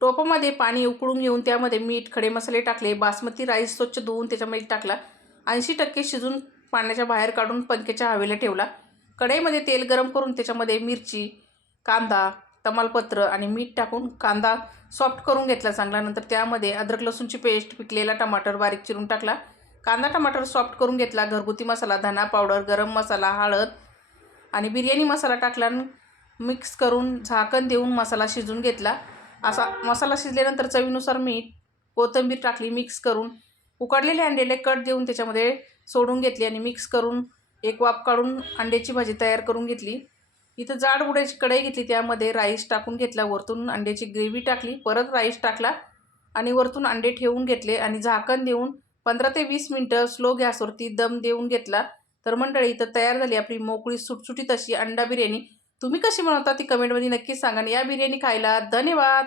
टोपामध्ये पाणी उकळून घेऊन त्यामध्ये मीठ, खडे मसाले टाकले. बासमती राईस स्वच्छ धुवून त्याच्यामध्ये टाकला. 80% शिजून पाण्याच्या बाहेर काढून पंख्याच्या हवेला ठेवला. कढईमध्ये तेल गरम करून त्याच्यामध्ये मिरची, कांदा, तमालपत्र आणि मीठ टाकून कांदा सॉफ्ट करून घेतला चांगला. नंतर त्यामध्ये अद्रक लसूणची पेस्ट, पिकलेला टमाटर बारीक चिरून टाकला. कांदा टमाटर सॉफ्ट करून घेतला. घरगुती मसाला, धना पावडर, गरम मसाला, हळद आणि बिर्याणी मसाला टाकला. मिक्स करून झाकण देऊन मसाला शिजून घेतला. असा मसाला शिजल्यानंतर चवीनुसार मीठ, कोथिंबीर टाकली. मिक्स करून उकडलेले अंड्याला कट देऊन त्याच्यामध्ये सोडून घेतली आणि मिक्स करून एक वाफ काढून अंड्याची भाजी तयार करून घेतली. इथं जाड बुडाची कढई घेतली. त्यामध्ये राईस टाकून घेतला. वरतून अंड्याची ग्रेव्ही टाकली. परत राईस टाकला आणि वरतून अंडे ठेवून घेतले आणि झाकण देऊन 15 ते 20 मिनटं स्लो गॅसवरती दम देऊन घेतला. तर मंडळी इथं तयार झाली आपली मोकळी सुटसुटीत अशी अंडा बिर्याणी. तुम्ही कशी बनवता ती कमेंटमध्ये नक्कीच सांगा. या बिर्याणी खायला धन्यवाद.